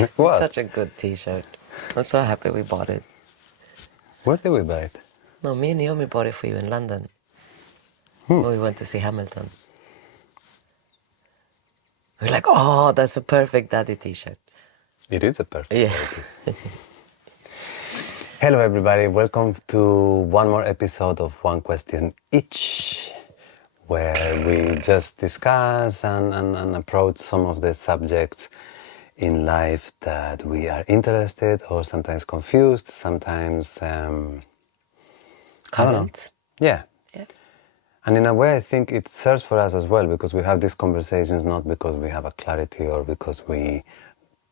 It's What? such a good t-shirt. I'm so happy we bought it. Where did we buy it? No, me and Naomi bought it for you in London when we went to see Hamilton. We're like, oh, that's a perfect daddy t-shirt. It is a perfect Yeah. quality. Hello everybody, welcome to one more episode of One Question Each, where we just discuss and approach some of the subjects in life that we are interested or sometimes confused, sometimes, I don't know. Current. Yeah. Yeah. And in a way, I think it serves for us as well, because we have these conversations not because we have a clarity or because we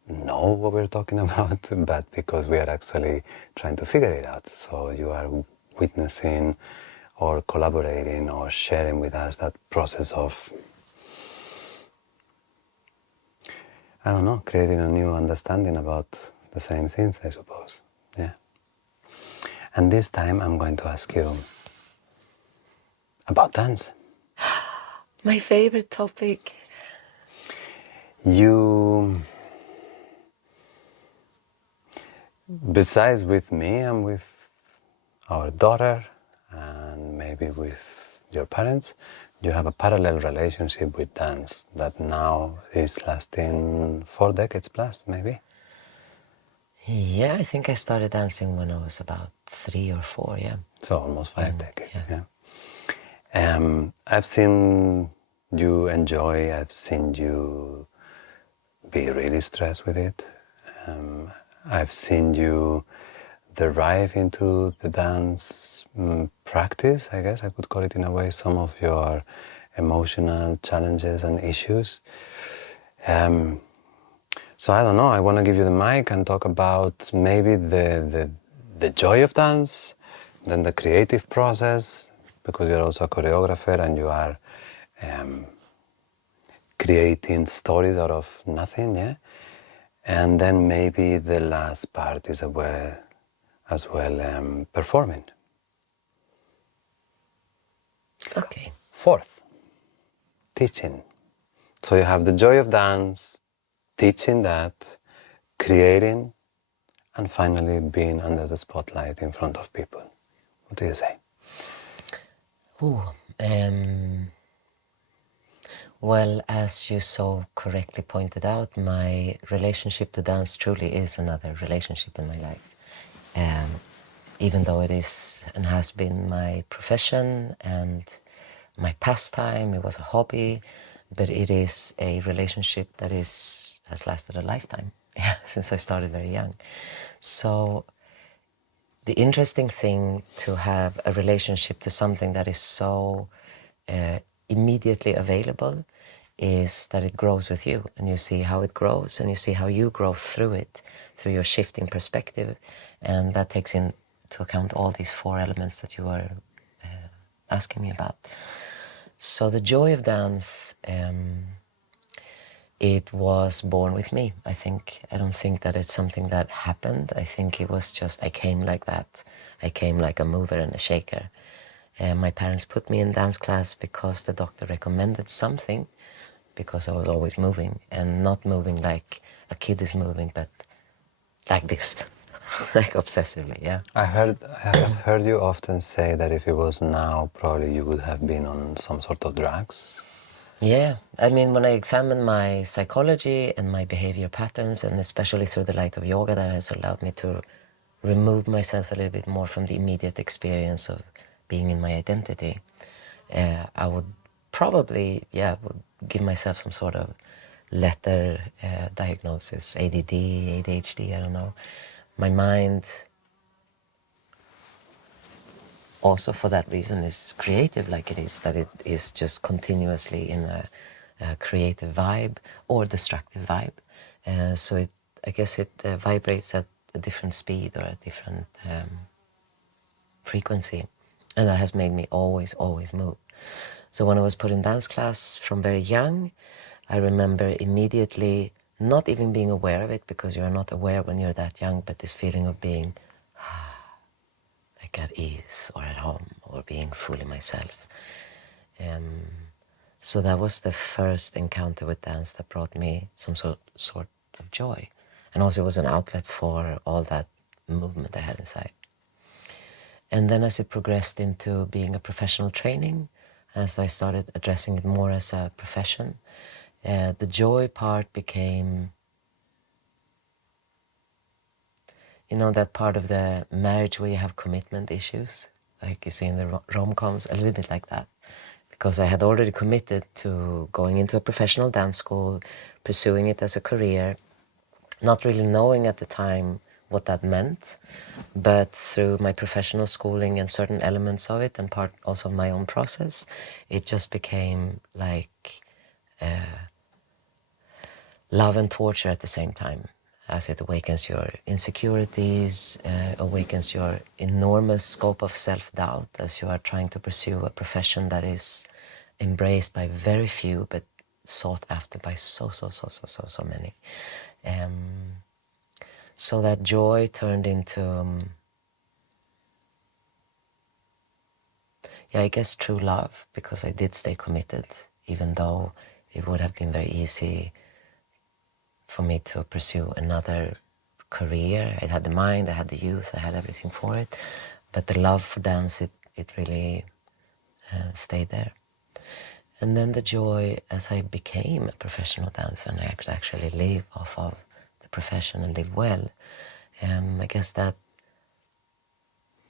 know what we're talking about, but because we are actually trying to figure it out. So you are witnessing or collaborating or sharing with us that process of, I don't know, creating a new understanding about the same things, I suppose. Yeah. And this time I'm going to ask you about dance. My favorite topic. You, besides with me and with our daughter and maybe with your parents, you have a parallel relationship with dance that now is lasting 4 decades plus, maybe? Yeah, I think I started dancing when I was about 3 or 4, yeah. So almost 5 decades, yeah. I've seen you enjoy, I've seen you be really stressed with it. I've seen you derive into the dance practice, I guess I could call it in a way, some of your emotional challenges and issues. So I don't know, I want to give you the mic and talk about maybe the joy of dance, then the creative process, because you're also a choreographer and you are creating stories out of nothing, yeah? And then maybe the last part is as well performing. Okay. Fourth, teaching. So you have the joy of dance, teaching that, creating, and finally being under the spotlight in front of people. What do you say? Ooh, well, as you so correctly pointed out, my relationship to dance truly is another relationship in my life. Even though it is and has been my profession and my pastime, it was a hobby, but it is a relationship that has lasted a lifetime, since I started very young. So the interesting thing to have a relationship to something that is so immediately available is that it grows with you, and you see how it grows and you see how you grow through it, through your shifting perspective, and that takes into account all these 4 elements that you were asking me about. So the joy of dance, it was born with me, I think. I don't think that it's something that happened. I think it was just, I came like that. I came like a mover and a shaker. My parents put me in dance class because the doctor recommended something, because I was always moving, and not moving like a kid is moving, but like this, like obsessively, yeah. I have heard you often say that if it was now, probably you would have been on some sort of drugs. Yeah, I mean, when I examine my psychology and my behavior patterns, and especially through the light of yoga, that has allowed me to remove myself a little bit more from the immediate experience of being in my identity, I would probably, would give myself some sort of letter diagnosis, ADD, ADHD, I don't know. My mind, also for that reason, is creative like it is, that it is just continuously in a creative vibe or destructive vibe. So I guess it vibrates at a different speed or a different frequency, and that has made me always move. So when I was put in dance class from very young, I remember immediately not even being aware of it, because you're not aware when you're that young, but this feeling of being like at ease or at home or being fully myself. So that was the first encounter with dance that brought me some sort of joy. And also it was an outlet for all that movement I had inside. And then as it progressed into being a professional training, as I started addressing it more as a profession, the joy part became, that part of the marriage where you have commitment issues, like you see in the rom-coms, a little bit like that. Because I had already committed to going into a professional dance school, pursuing it as a career, not really knowing at the time what that meant, but through my professional schooling and certain elements of it and part also of my own process, it just became like love and torture at the same time, as it awakens your insecurities, awakens your enormous scope of self-doubt as you are trying to pursue a profession that is embraced by very few but sought after by so many. So that joy turned into, I guess true love, because I did stay committed, even though it would have been very easy for me to pursue another career. I had the mind, I had the youth, I had everything for it. But the love for dance, it really stayed there. And then the joy as I became a professional dancer and I actually live off of the profession and live well, I guess that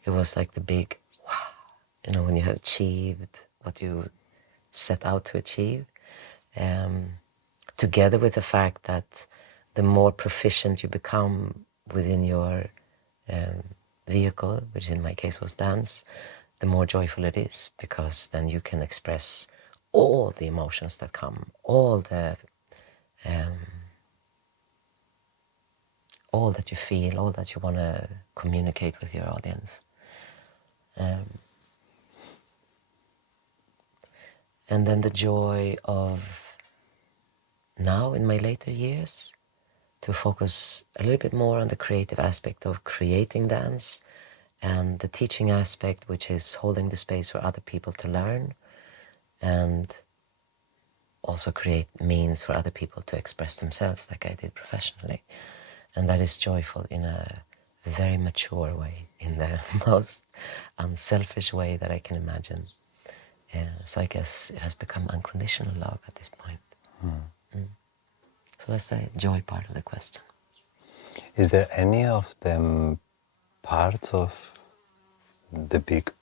it was like the big wow, when you have achieved what you set out to achieve, together with the fact that the more proficient you become within your vehicle, which in my case was dance, the more joyful it is, because then you can express all the emotions that come, all that you feel, all that you want to communicate with your audience. And then the joy of now in my later years to focus a little bit more on the creative aspect of creating dance and the teaching aspect, which is holding the space for other people to learn and also create means for other people to express themselves like I did professionally. And that is joyful in a very mature way, in the most unselfish way that I can imagine. So I guess it has become unconditional love at this point. So that's the joy part of the question. Is there any of them parts of the big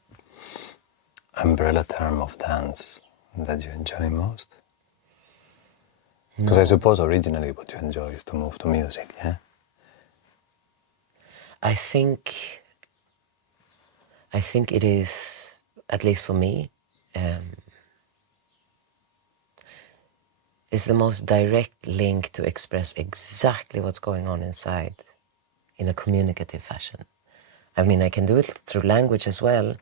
umbrella term of dance that you enjoy most? Because I suppose originally what you enjoy is to move to music, yeah? I think it is, at least for me, is the most direct link to express exactly what's going on inside in a communicative fashion. I mean, I can do it through language as well,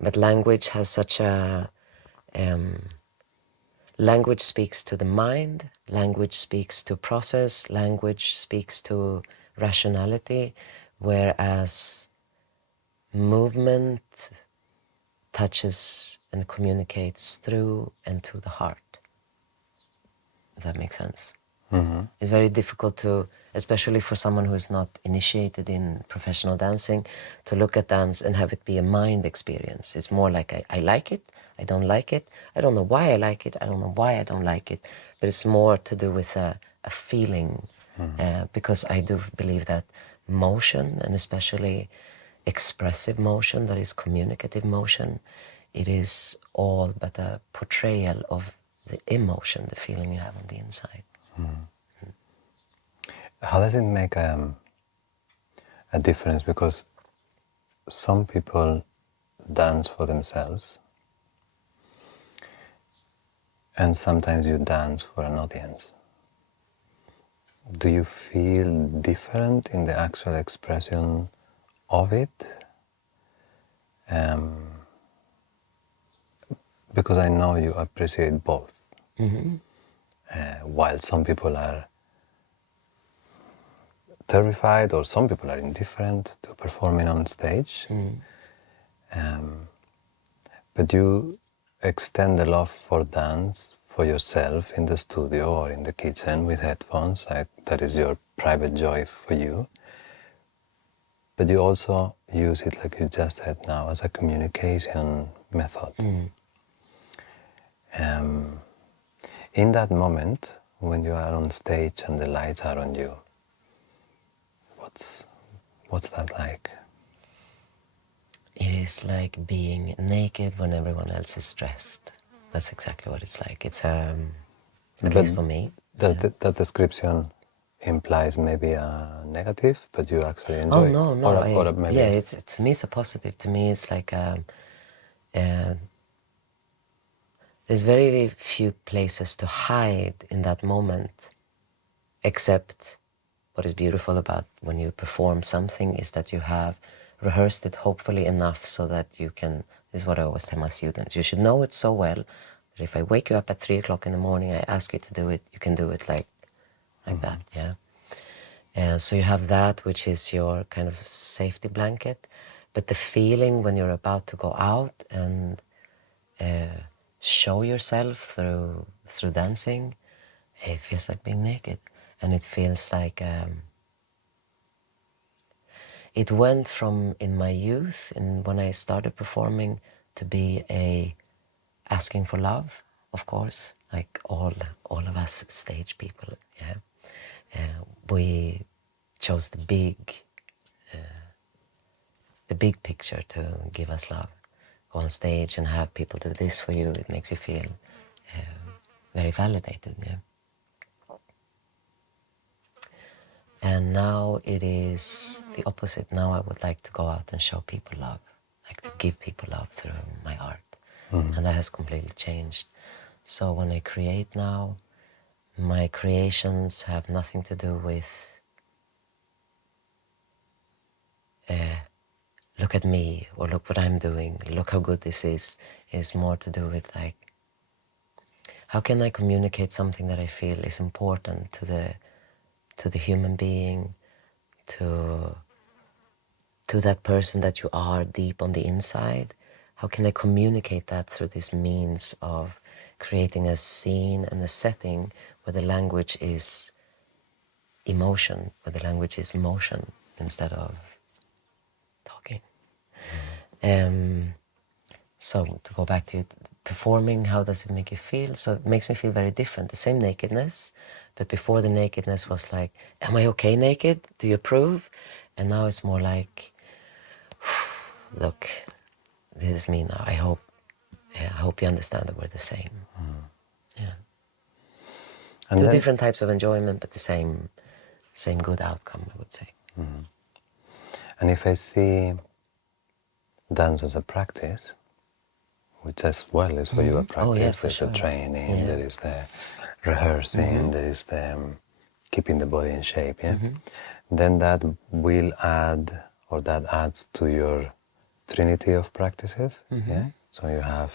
but language has such a... language speaks to the mind, language speaks to process, language speaks to rationality, whereas movement touches and communicates through and to the heart. Does that make sense? Mm-hmm. It's very difficult to, especially for someone who is not initiated in professional dancing, to look at dance and have it be a mind experience. It's more like I like it, I don't like it, I don't know why I like it, I don't know why I don't like it, but it's more to do with a feeling, because I do believe that motion, and especially expressive motion, that is communicative motion, it is all but a portrayal of the emotion, the feeling you have on the inside. How does it make a difference? Because some people dance for themselves, and sometimes you dance for an audience. Do you feel different in the actual expression of it? Because I know you appreciate both. Mm-hmm. While some people are terrified or some people are indifferent to performing on stage. But you extend the love for dance for yourself in the studio or in the kitchen with headphones, like that is your private joy for you. But you also use it, like you just said now, as a communication method. In that moment, when you are on stage and the lights are on you, what's that like? It is like being naked when everyone else is dressed. That's exactly what it's like. It's at least for me. Does that description implies maybe a negative, but you actually enjoy Oh no, no. or maybe yeah, it's to me it's a positive. To me, it's like there's very few places to hide in that moment, except what is beautiful about when you perform something is that you have rehearsed it hopefully enough so that you can. This is what I always tell my students. You should know it so well that if I wake you up at 3 o'clock in the morning, I ask you to do it, you can do it like that. Yeah. So you have that, which is your kind of safety blanket. But the feeling when you're about to go out and show yourself through dancing, it feels like being naked, and it feels like it went from in my youth and when I started performing to be asking for love, of course, like all of us stage people. Yeah, we chose the big picture to give us love. Go on stage and have people do this for you. It makes you feel very validated. Yeah. And now it is the opposite. Now I would like to go out and show people love, like to give people love through my art. And that has completely changed. So when I create now, my creations have nothing to do with look at me or look what I'm doing, look how good this is. It's more to do with like, how can I communicate something that I feel is important to the human being, to that person that you are deep on the inside? How can I communicate that through this means of creating a scene and a setting where the language is emotion, where the language is motion instead of talking? So to go back to performing, how does it make you feel? So it makes me feel very different. The same nakedness, but before the nakedness was like, am I okay naked? Do you approve? And now it's more like, look, this is me now. I hope you understand that we're the same. Yeah. and Two then, different types of enjoyment, but the same good outcome, I would say. and if I see dance as a practice, which as well is for you a practice, Oh yeah, for there's sure. the training, Yeah. there is the rehearsing, there is the keeping the body in shape, yeah? Then that will add, or that adds to your trinity of practices, yeah? So you have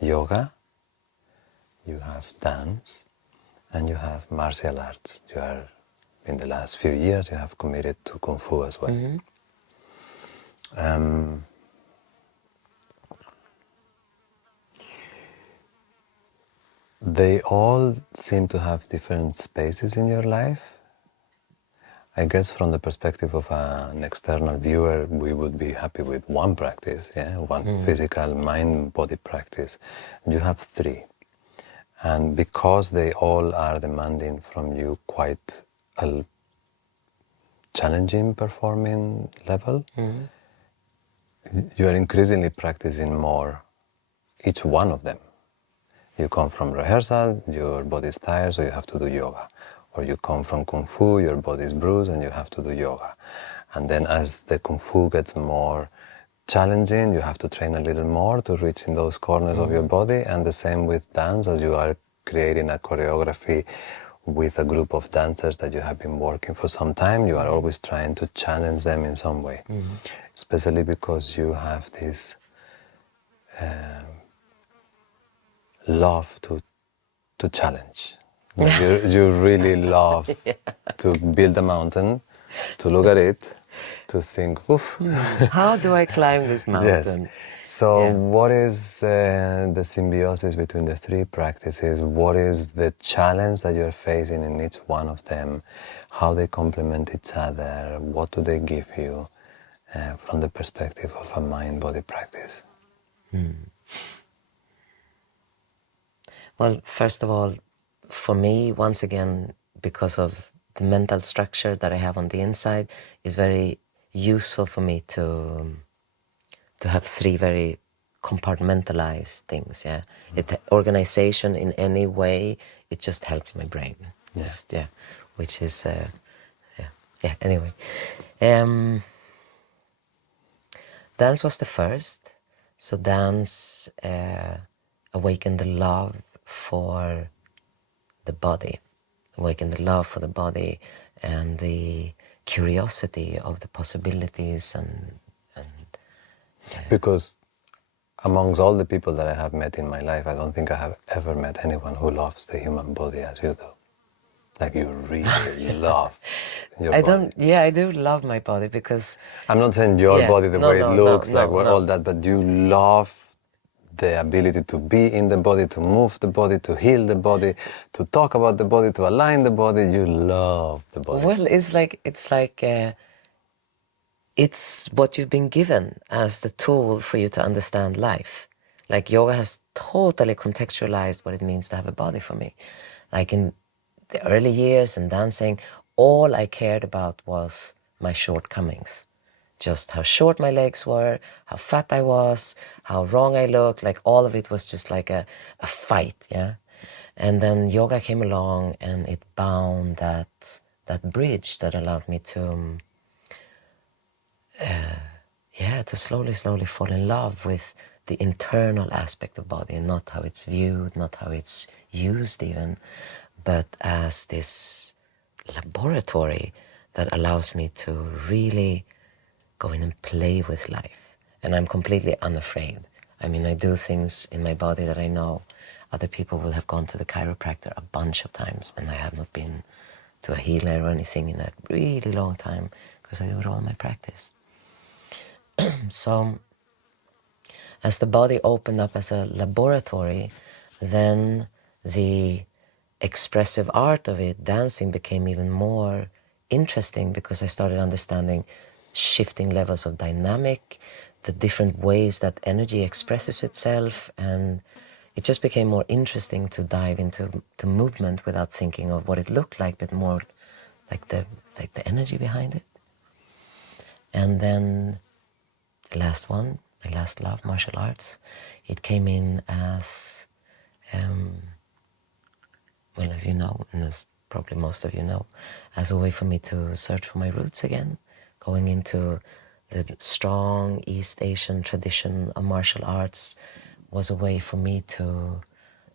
yoga, you have dance, and you have martial arts. You are, in the last few years, you have committed to Kung Fu as well. They all seem to have different spaces in your life. I guess from the perspective of an external viewer, we would be happy with one practice, yeah, one physical mind-body practice. You have three. And because they all are demanding from you quite a challenging performing level, you are increasingly practicing more each one of them. You come from rehearsal, your body is tired, so you have to do yoga. Or you come from Kung Fu, your body is bruised, and you have to do yoga. And then as the Kung Fu gets more challenging, you have to train a little more to reach in those corners of your body. And the same with dance, as you are creating a choreography with a group of dancers that you have been working for some time, you are always trying to challenge them in some way. Especially because you have this love to challenge. You really love to build a mountain, to look at it, to think, oof. How do I climb this Yes. mountain? So, Yeah. what is the symbiosis between the three practices? What is the challenge that you're facing in each one of them? How they complement each other? What do they give you from the perspective of a mind-body practice? Well, first of all, for me, once again, because of the mental structure that I have on the inside, is very useful for me to have three very compartmentalized things. Yeah, organization in any way, it just helps my brain. Just which is yeah. Anyway, dance was the first. So dance awakened the love for the body, awaken the love for the body and the curiosity of the possibilities and Because amongst all the people that I have met in my life, I don't think I have ever met anyone who loves the human body as you do. Like you really love your body. I do love my body because I'm not saying your body, the way it looks, like all no. that, but you love the ability to be in the body, to move the body, to heal the body, to talk about the body, to align the body. You love the body. Well, it's what you've been given as the tool for you to understand life. Like yoga has totally contextualized what it means to have a body for me. Like in the early years in dancing, all I cared about was my shortcomings. Just how short my legs were, how fat I was, how wrong I looked, like all of it was just like a fight, yeah? And then yoga came along and it bound that bridge that allowed me to to slowly fall in love with the internal aspect of body and not how it's viewed, not how it's used even, but as this laboratory that allows me to really go in and play with life. And I'm completely unafraid. I mean, I do things in my body that I know other people will have gone to the chiropractor a bunch of times, and I have not been to a healer or anything in a really long time because I do it all in my practice. So as the body opened up as a laboratory, then the expressive art of it, dancing, became even more interesting because I started understanding shifting levels of dynamic, the different ways that energy expresses itself, and it just became more interesting to dive into movement without thinking of what it looked like, but more like the energy behind it. And then the last one, my last love, martial arts, it came in as well, as you know, and as probably most of you know, as a way for me to search for my roots again, going into the strong East Asian tradition of martial arts was a way for me to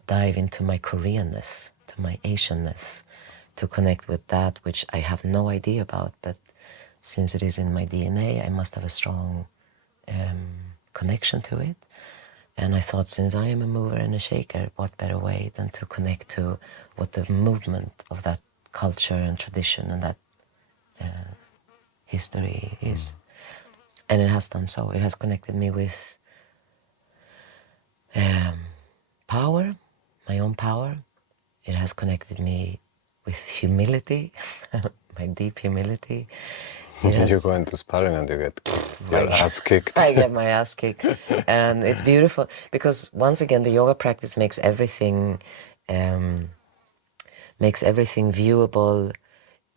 dive into my Koreanness, to my Asianness, to connect with that which I have no idea about, but since it is in my DNA, I must have a strong connection to it. And I thought, since I am a mover and a shaker, what better way than to connect to what the movement of that culture and tradition and that history is. And it has done so. It has connected me with power, my own power. It has connected me with humility, my deep humility. You go into sparring and you get your ass kicked. I get my ass kicked. And it's beautiful because, once again, the yoga practice makes everything viewable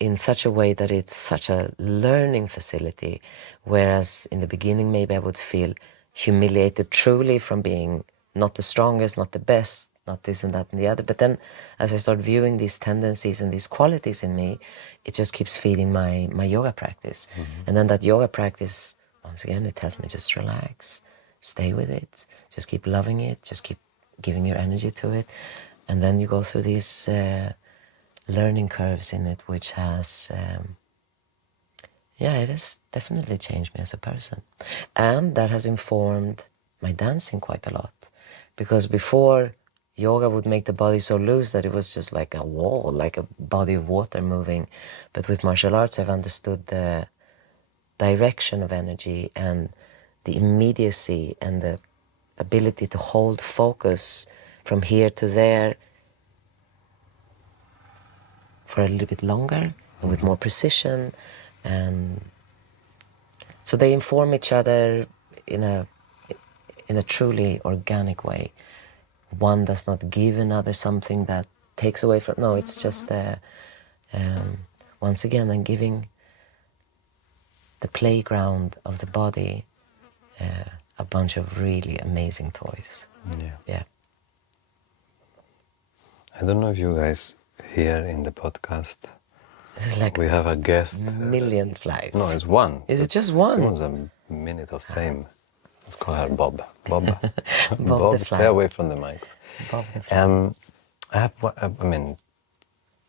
in such a way that it's such a learning facility. Whereas in the beginning, maybe I would feel humiliated truly from being not the strongest, not the best, not this and that and the other. But then as I start viewing these tendencies and these qualities in me, it just keeps feeding my yoga practice. And then that yoga practice, once again, it tells me just relax, stay with it, just keep loving it, just keep giving your energy to it. And then you go through these learning curves in it, which has it has definitely changed me as a person. And that has informed my dancing quite a lot. Because before, yoga would make the body so loose that it was just like a wall, like a body of water moving. But with martial arts, I've understood the direction of energy and the immediacy and the ability to hold focus from here to there for a little bit longer and with more precision. And so they inform each other in a truly organic way. One does not give another something that takes away from. No, it's just once again, I'm giving the playground of the body a bunch of really amazing toys. Yeah. Yeah. I don't know if you guys hear in the podcast. This is like We have a guest. million flies. No, it's one. Is it just one? She wants a minute of fame. Let's call her Bob. Bob. Bob the fly. Stay away from the mics. Bob the fly. I have. I mean,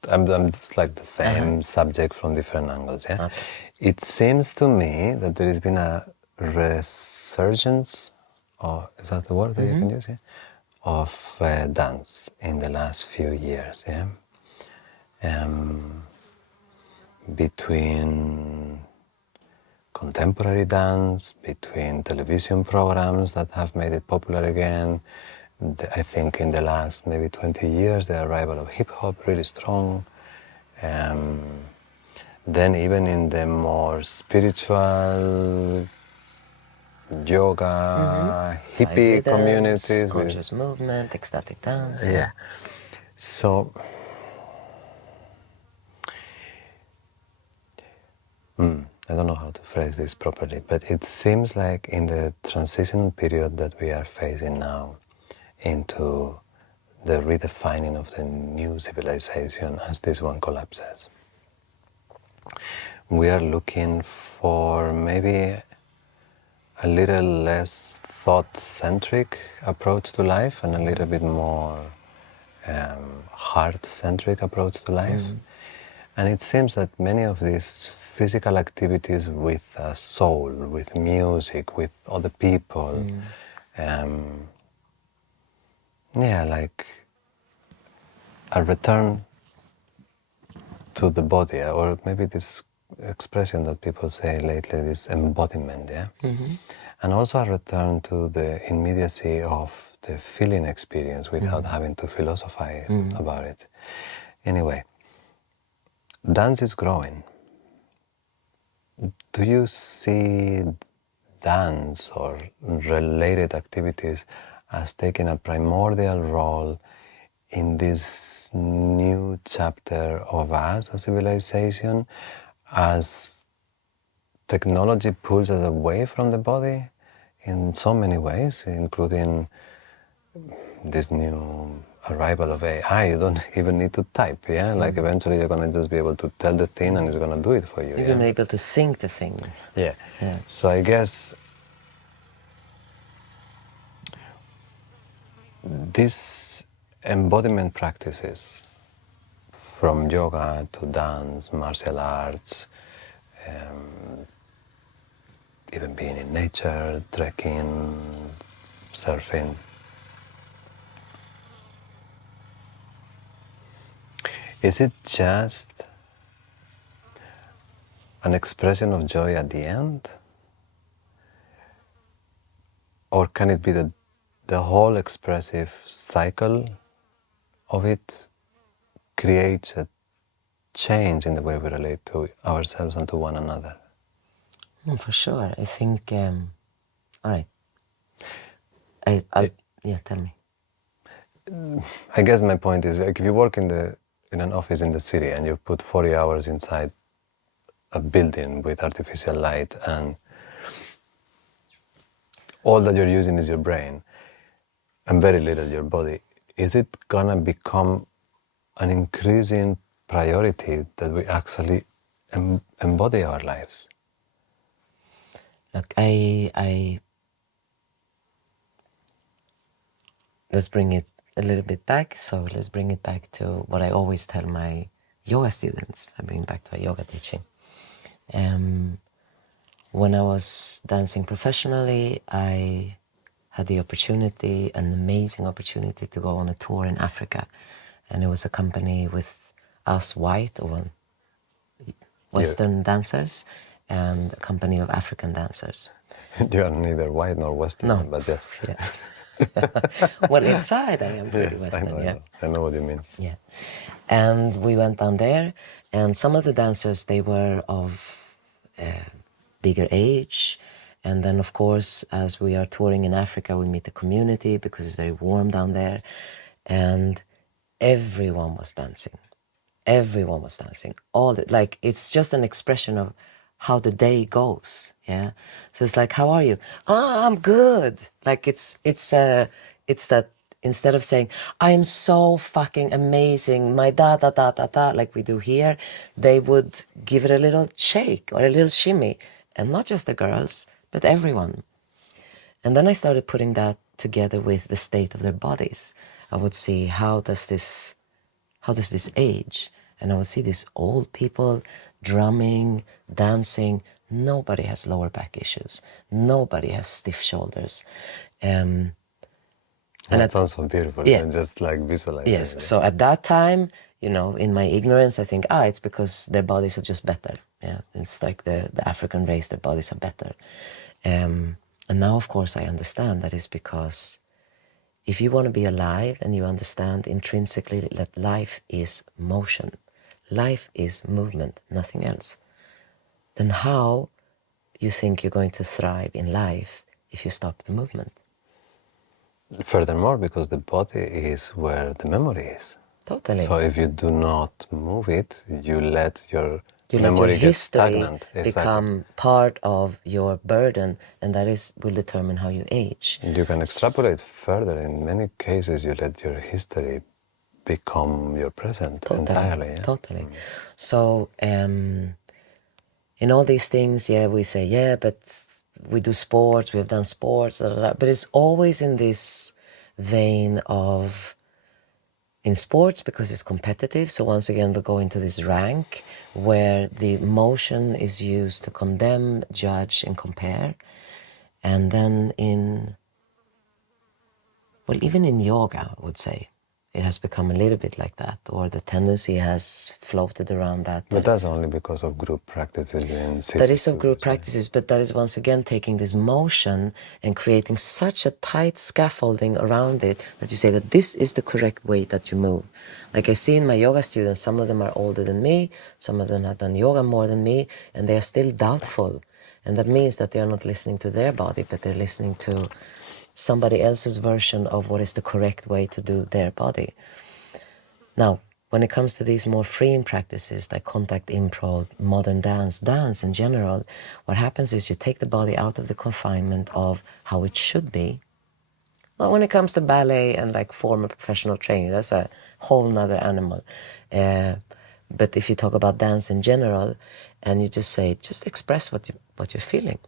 I'm just like the same subject from different angles. Yeah. Okay. It seems to me that there has been a resurgence, or is that the word that you can use? Yeah. Of dance in the last few years. Yeah. Between contemporary dance, between television programs that have made it popular again. I think in the last maybe 20 years, the arrival of hip hop really strong. Then even in the more spiritual yoga, hippie Rhythms, communities. conscious movement, ecstatic dance. Yeah. So, I don't know how to phrase this properly, but it seems like in the transitional period that we are facing now into the redefining of the new civilization as this one collapses, we are looking for maybe a little less thought-centric approach to life and a little bit more heart-centric approach to life. And it seems that many of these physical activities with soul, with music, with other people, like a return to the body, or maybe this expression that people say lately, this embodiment, yeah? And also a return to the immediacy of the feeling experience without having to philosophize about it. Anyway, dance is growing. Do you see dance or related activities as taking a primordial role in this new chapter of us as civilization, as technology pulls us away from the body in so many ways, including this new arrival of AI? You don't even need to type, yeah? Like eventually you're going to just be able to tell the thing and it's going to do it for you. You're even able to think the thing. Yeah. Yeah. So I guess these embodiment practices, from yoga to dance, martial arts, even being in nature, trekking, surfing, is it just an expression of joy at the end? Or can it be the whole expressive cycle of it creates a change in the way we relate to ourselves and to one another? For sure. I think, all right. Yeah, tell me. I guess my point is, like, if you work in an office in the city and you put 40 hours inside a building with artificial light and all that you're using is your brain and very little your body, is it gonna become an increasing priority that we actually embody our lives? Look, let's bring it a little bit back. So let's bring it back to what I always tell my yoga students. I bring back to my yoga teaching. When I was dancing professionally, I had the opportunity, an amazing opportunity, to go on a tour in Africa. And it was a company with us white or Western dancers and a company of African dancers. You are neither white nor Western, No. but yes. Yeah. Well, inside I am pretty Yes, Western, yeah. I know what you mean. Yeah. And we went down there, and some of the dancers, they were of bigger age. And then, of course, as we are touring in Africa, we meet the community because it's very warm down there. And everyone was dancing. Everyone was dancing. Like, it's just an expression of how the day goes. Yeah. So it's like, how are you? Ah, I'm good. Like, it's that instead of saying, I am so fucking amazing, my da da da da da, like we do here, they would give it a little shake or a little shimmy. And not just the girls, but everyone. And then I started putting that together with the state of their bodies. I would see how does this age? And I would see these old people drumming, dancing. Nobody has lower back issues. Nobody has stiff shoulders. And That sounds so beautiful. Yeah. Just like visualize yes, it. so at that time, in my ignorance, I think, it's because their bodies are just better. Yeah, it's like the African race, their bodies are better. And now, of course, I understand that is because if you want to be alive and you understand intrinsically that life is motion, life is movement, nothing else, then how you think you're going to thrive in life if you stop the movement? Furthermore, because the body is where the memory is. Totally. So if you do not move it, you let your You let your memory get history stagnant. Exactly. become part of your burden, and that will determine how you age. You can extrapolate further. In many cases, you let your history become your present entirely. Yeah? Totally. So in all these things, we say, but we do sports, we've done sports, but it's always in this vein of, in sports, because it's competitive, so once again we go into this rank where the motion is used to condemn, judge, and compare. And then even in yoga, I would say, it has become a little bit like that, or the tendency has floated around that. But that's only because of group practices in cities. That is of group practices, but that is once again taking this motion and creating such a tight scaffolding around it that you say that this is the correct way that you move. Like I see in my yoga students, some of them are older than me, some of them have done yoga more than me, and they are still doubtful. And that means that they are not listening to their body, but they're listening to somebody else's version of what is the correct way to do their body. Now, when it comes to these more freeing practices like contact improv, modern dance in general, what happens is you take the body out of the confinement of how it should be. Well, when it comes to ballet and like formal professional training, that's a whole nother animal. But if you talk about dance in general, and you just say, just express what you're feeling.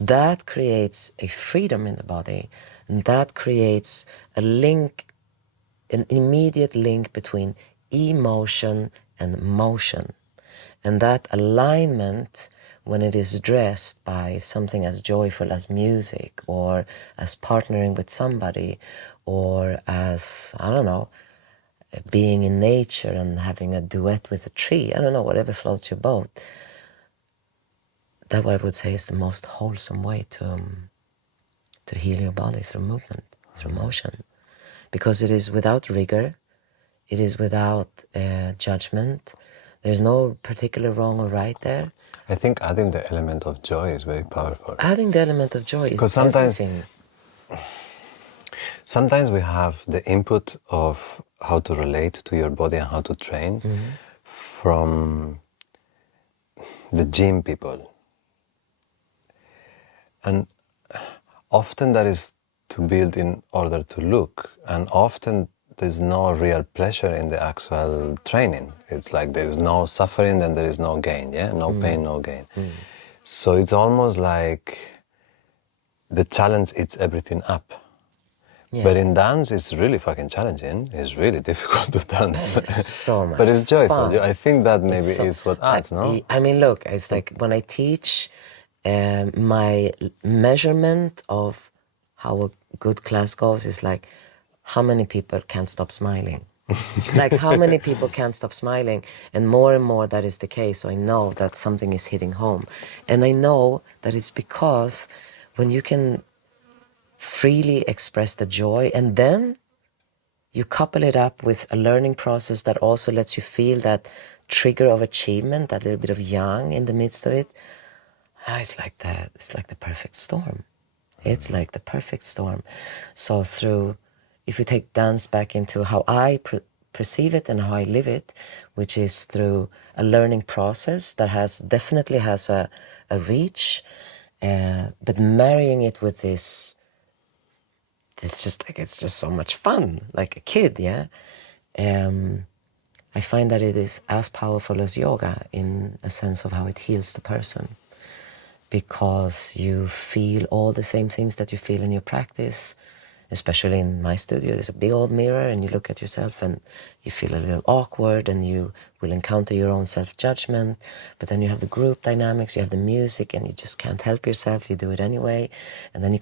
That creates a freedom in the body, and that creates a link, an immediate link between emotion and motion. And that alignment, when it is dressed by something as joyful as music, or as partnering with somebody, or as, I don't know, being in nature and having a duet with a tree, I don't know, whatever floats your boat, that what I would say is the most wholesome way to heal your body through movement, through motion. Because it is without rigor, it is without judgment. There's no particular wrong or right there. I think adding the element of joy is very powerful. Adding the element of joy is everything. Sometimes we have the input of how to relate to your body and how to train from the gym people. And often that is to build in order to look, and often there's no real pleasure in the actual training. It's like there is no suffering, then there is no gain, no pain, no gain. So it's almost like the challenge eats everything up. Yeah. But in dance, it's really fucking challenging. It's really difficult to dance. So much but it's joyful. fun. I think that maybe is what adds, no? I mean, look, it's like when I teach, my measurement of how a good class goes is like how many people can't stop smiling. Like how many people can't stop smiling, and more that is the case. So I know that something is hitting home, and I know that it's because when you can freely express the joy and then you couple it up with a learning process that also lets you feel that trigger of achievement, that little bit of yang in the midst of it. It's like that. It's like the perfect storm. It's like the perfect storm. So through, if we take dance back into how I perceive it and how I live it, which is through a learning process that definitely has a reach, but marrying it with this, it's just so much fun, like a kid, yeah. I find that it is as powerful as yoga in a sense of how it heals the person, because you feel all the same things that you feel in your practice. Especially in my studio, there's a big old mirror and you look at yourself and you feel a little awkward and you will encounter your own self-judgment. But then you have the group dynamics, you have the music, and you just can't help yourself, you do it anyway. And then you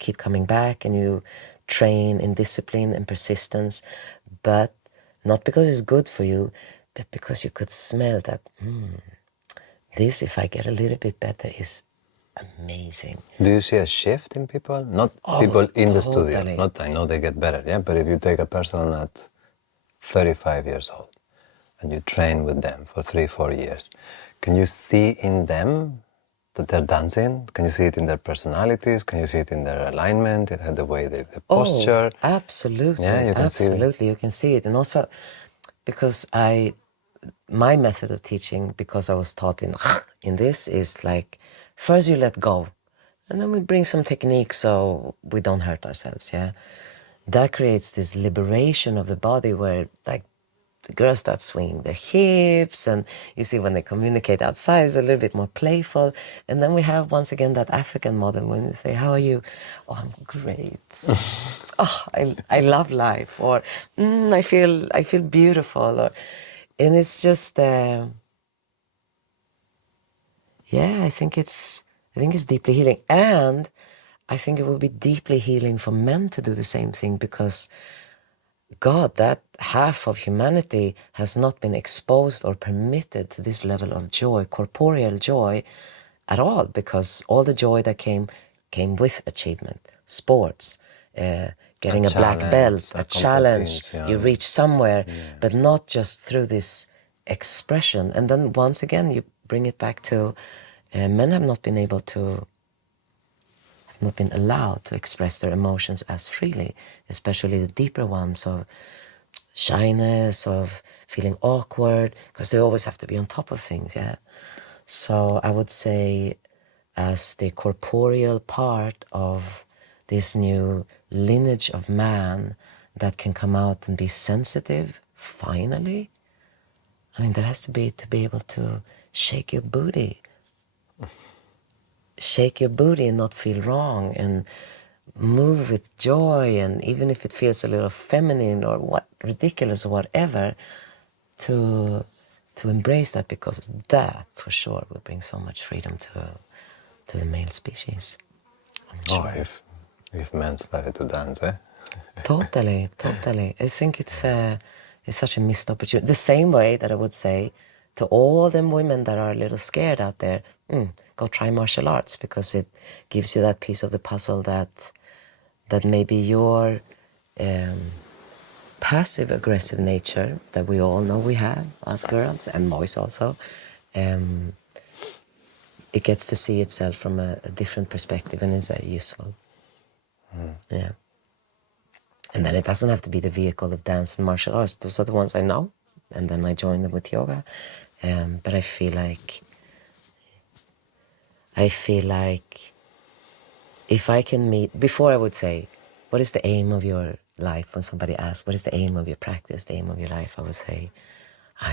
keep coming back and you train in discipline and persistence, but not because it's good for you, but because you could smell that, this, if I get a little bit better, is amazing. Do you see a shift in people? Not Oh, people in the studio. totally. Not I know they get better, yeah. But if you take a person at 35 years old and you train with them for 3-4 years, can you see in them that they're dancing? Can you see it in their personalities? Can you see it in their alignment, in the way they, the posture? Oh, absolutely. Yeah, you can Absolutely. You can see it. And also because my method of teaching, because I was taught in this, is like, first you let go and then we bring some technique so we don't hurt ourselves, yeah. That creates this liberation of the body where like the girls start swinging their hips, and you see when they communicate outside it's a little bit more playful. And then we have once again that African model when you say, how are you? Oh, I'm great. Oh, I love life, or I feel beautiful, or, and it's just yeah, I think it's deeply healing. And I think it will be deeply healing for men to do the same thing, because God, that half of humanity has not been exposed or permitted to this level of joy, corporeal joy at all, because all the joy that came with achievement, sports, getting a black belt, a challenge, you reach somewhere, but not just through this expression. And then once again, you bring it back to men have not been able to, not been allowed to express their emotions as freely, especially the deeper ones of shyness, of feeling awkward, because they always have to be on top of things, yeah. So I would say, as the corporeal part of this new lineage of man that can come out and be sensitive, finally, I mean, there has to be able to shake your booty and not feel wrong, and move with joy, and even if it feels a little feminine or what ridiculous or whatever, to embrace that, because that for sure will bring so much freedom to the male species. Oh, if men started to dance, eh? Totally. I think it's such a missed opportunity. The same way that I would say to all them women that are a little scared out there, go try martial arts, because it gives you that piece of the puzzle that maybe your passive aggressive nature that we all know we have as girls and boys also, it gets to see itself from a different perspective, and it's very useful. Yeah. And then it doesn't have to be the vehicle of dance and martial arts. Those are the ones I know, and then I join them with yoga. But I feel like if I can meet, before I would say, what is the aim of your life? When somebody asks, what is the aim of your practice, the aim of your life? I would say,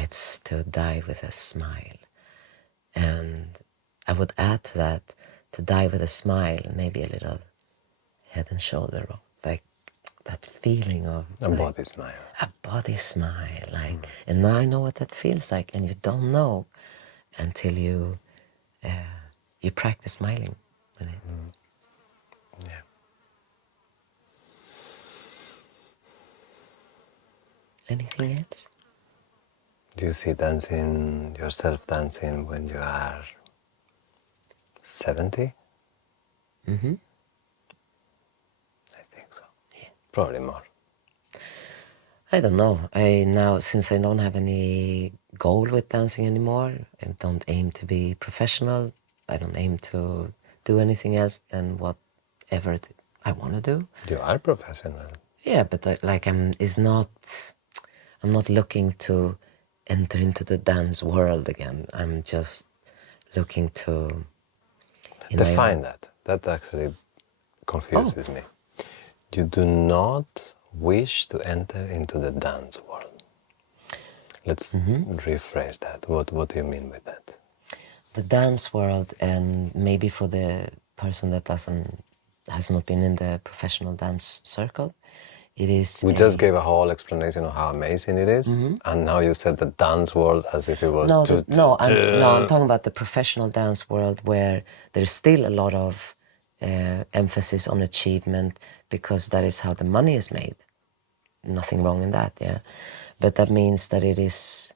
it's to die with a smile. And I would add to that, to die with a smile, maybe a little head and shoulder roll, like that feeling of A body smile. a body smile, like, and now I know what that feels like, and you don't know until you practice smiling with it. Yeah. Anything else? Do you see yourself dancing when you are 70? Mm-hmm. I think so. Yeah. Probably more. I don't know. Since I don't have any goal with dancing anymore, I don't aim to be professional. I don't aim to do anything else than whatever I want to do. You are professional. Yeah, but I'm not looking to enter into the dance world again. I'm just looking to, in my Define own. that. That actually Oh, confuses me. You do not wish to enter into the dance world. Let's rephrase that. What do you mean with that? the dance world, and maybe for the person that has not been in the professional dance circle, it is We just gave a whole explanation of how amazing it is, and now you said the dance world as if it was I'm talking about the professional dance world, where there's still a lot of emphasis on achievement, because that is how the money is made. Nothing wrong in that, yeah, but that means that it is,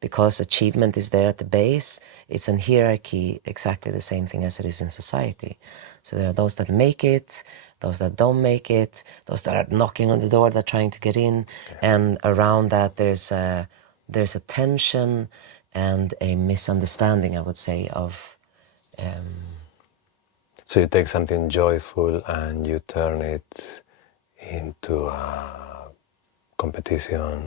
because achievement is there at the base, it's an hierarchy, exactly the same thing as it is in society. So there are those that make it, those that don't make it, those that are knocking on the door, that are trying to get in, and around that there's a tension and a misunderstanding, I would say, of So you take something joyful and you turn it into a competition,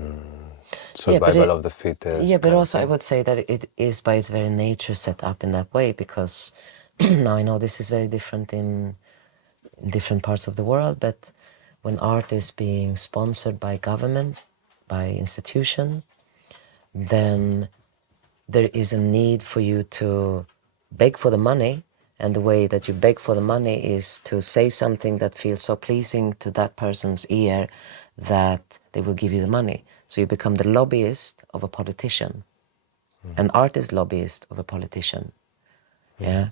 survival of the fittest. yeah, but kind of also I thing. would say that it is by its very nature set up in that way, because now I know this is very different in different parts of the world, but when art is being sponsored by government, by institution, then there is a need for you to beg for the money, and the way that you beg for the money is to say something that feels so pleasing to that person's ear that they will give you the money. So you become the lobbyist of a politician. An artist lobbyist of a politician. Yeah.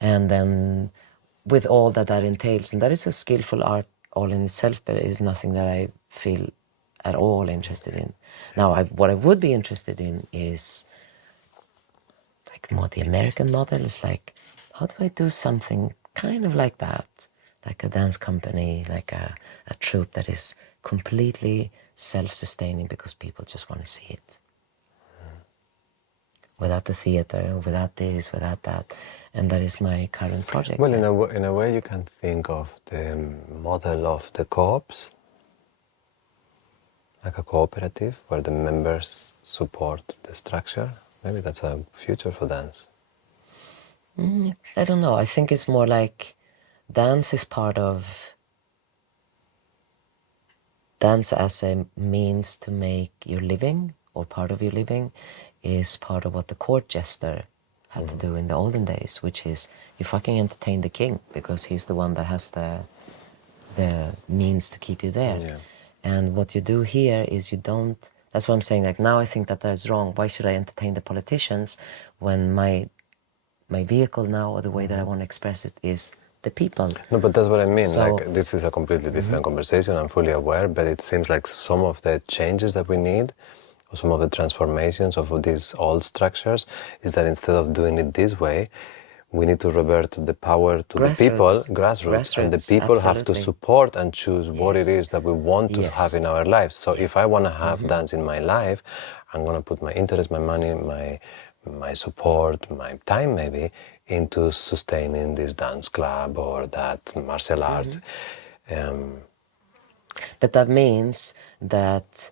And then with all that entails, and that is a skillful art all in itself, but it is nothing that I feel at all interested in. Now, what I would be interested in is like more the American model. Is like, how do I do something kind of like that, like a dance company, like a troupe that is completely self-sustaining because people just want to see it, without the theater, without this, without that. And that is my current project. Well, in a way, you can think of the model of the co-ops, like a cooperative where the members support the structure. Maybe that's a future for dance. I don't know. I think it's more like dance is part of dance as a means to make your living, or part of your living, is part of what the court jester had to do in the olden days, which is you fucking entertain the king, because he's the one that has the means to keep you there. Yeah. And what you do here is you don't. That's what I'm saying. Like, now I think that that's wrong. Why should I entertain the politicians when my vehicle now, or the way that I want to express it, is the people? No, but that's what I mean. So, Like, this is a completely different conversation, I'm fully aware, but it seems like some of the changes that we need, or some of the transformations of these old structures, is that instead of doing it this way, we need to revert the power to the people, grassroots, and the people have to absolutely. support and choose what it Yes. is that we want to have Yes. in our lives. So if I want to have dance in my life, I'm going to put my interest, my money, my support, my time maybe, into sustaining this dance club or that martial arts. But that means that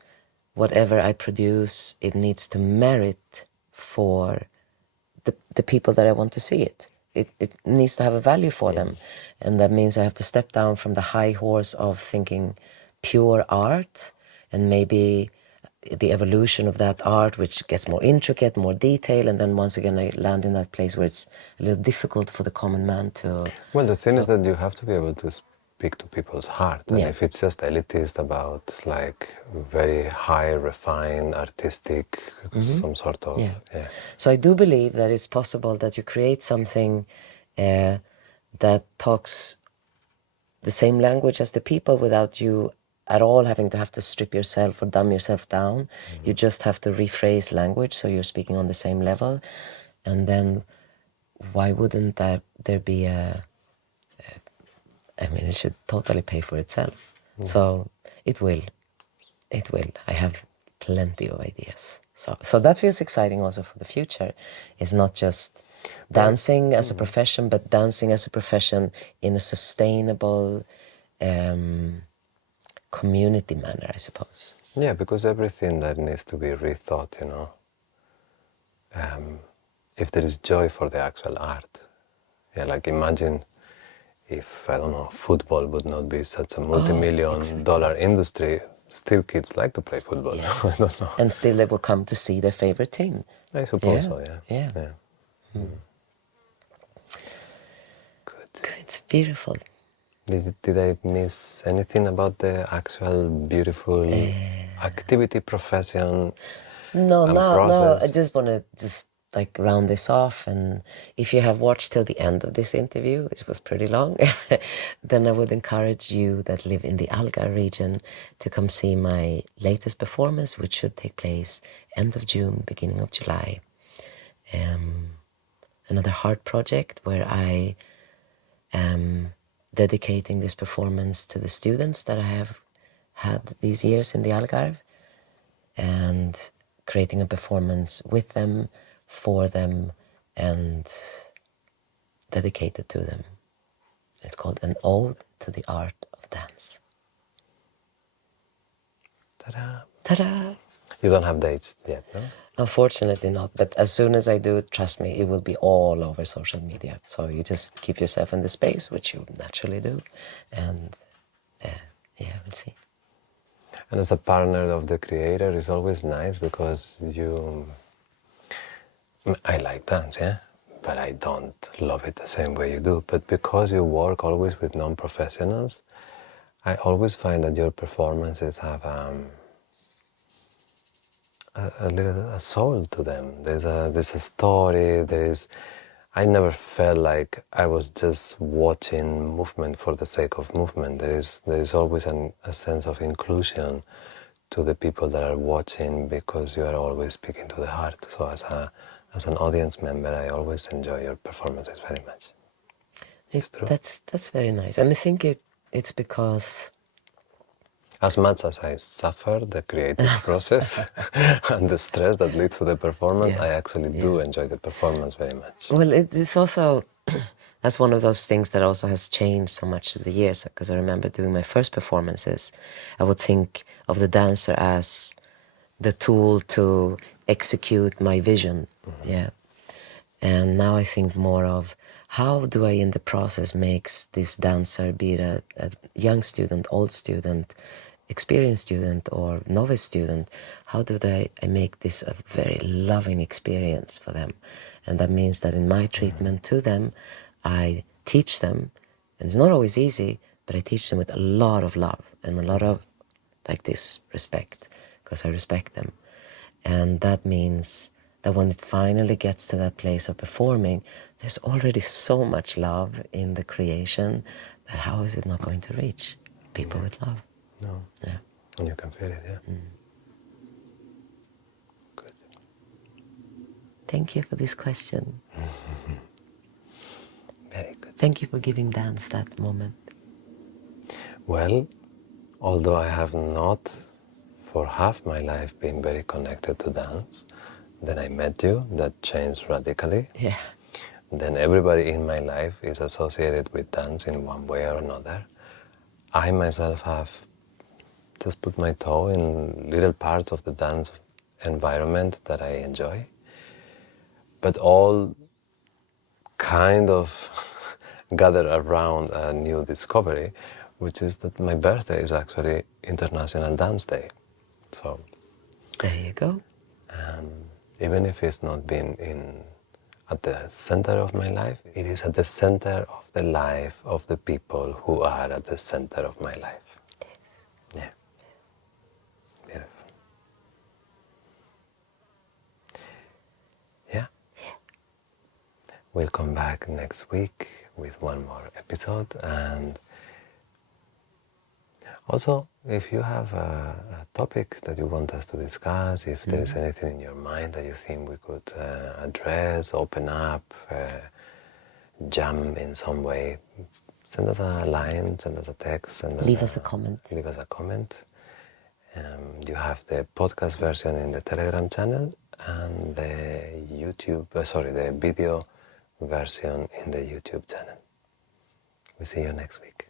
whatever I produce, it needs to merit for the people that I want to see it. It needs to have a value for them. And that means I have to step down from the high horse of thinking pure art, and maybe the evolution of that art, which gets more intricate, more detailed, and then once again I land in that place where it's a little difficult for the common man to... Well, the thing is that you have to be able to speak to people's heart. And Yeah. if it's just elitist about like very high, refined, artistic, some sort of... Yeah. So I do believe that it's possible that you create something that talks the same language as the people, without you at all having to have to strip yourself or dumb yourself down. You just have to rephrase language so you're speaking on the same level. And then why wouldn't there be I mean, it should totally pay for itself. So it will. It will. I have plenty of ideas. So that feels exciting also for the future. It's not just dancing as a profession, but dancing as a profession in a sustainable community manner, I suppose. Yeah, because everything that needs to be rethought, if there is joy for the actual art. Yeah, like imagine if, I don't know, football would not be such a multi-million dollar industry, still kids like to play football. Yes. I don't know. And still they will come to see their favorite team. I suppose Yeah, so, yeah. yeah. Good. It's beautiful. Did I miss anything about the actual beautiful activity, profession, No, and no. process? I just want to like round this off. And if you have watched till the end of this interview, which was pretty long, then I would encourage you that live in the Algarve region to come see my latest performance, which should take place end of June, beginning of July. Another heart project where I am dedicating this performance to the students that I have had these years in the Algarve, and creating a performance with them, for them, and dedicated to them. It's called An Ode to the Art of Dance. Ta-da! Ta-da! You don't have dates yet, no? Unfortunately not, but as soon as I do, trust me, it will be all over social media. So you just keep yourself in the space, which you naturally do, and yeah, we'll see. And as a partner of the creator, it's always nice because I like dance, yeah? But I don't love it the same way you do. But because you work always with non-professionals, I always find that your performances have a soul to them. There's a story. I never felt like I was just watching movement for the sake of movement. There is always a sense of inclusion to the people that are watching, because you are always speaking to the heart. So as an audience member, I always enjoy your performances very much. It's true. That's very nice, and I think it's because As much as I suffer the creative process and the stress that leads to the performance, I actually do enjoy the performance very much. Well, it's also, that's one of those things that also has changed so much through the years. Because I remember doing my first performances, I would think of the dancer as the tool to execute my vision. Yeah. And now I think more of how do I, in the process, makes this dancer, be it a young student, old student, experienced student, or novice student, how do I make this a very loving experience for them? And that means that in my treatment to them, I teach them, and it's not always easy, but I teach them with a lot of love and a lot of like this respect, because I respect them. And that means that when it finally gets to that place of performing, there's already so much love in the creation that how is it not going to reach people with love? No. Yeah. And you can feel it, yeah. Good. Thank you for this question. Very good. Thank you for giving dance that moment. Well, although I have not for half my life been very connected to dance, then I met you, that changed radically. Yeah. Then everybody in my life is associated with dance in one way or another. I myself have just put my toe in little parts of the dance environment that I enjoy, but all kind of gather around a new discovery, which is that my birthday is actually International Dance Day. So There you go. even if it's not been at the center of my life, it is at the center of the life of the people who are at the center of my life. Yeah. Beautiful. Yeah? Yeah. We'll come back next week with one more episode, and also if you have a topic that you want us to discuss, if there is anything in your mind that you think we could address, open up, jam in some way, send us a line, send us a text, Leave us a comment. Leave us a comment. You have the podcast version in the Telegram channel and the the video version in the YouTube channel. We see you next week.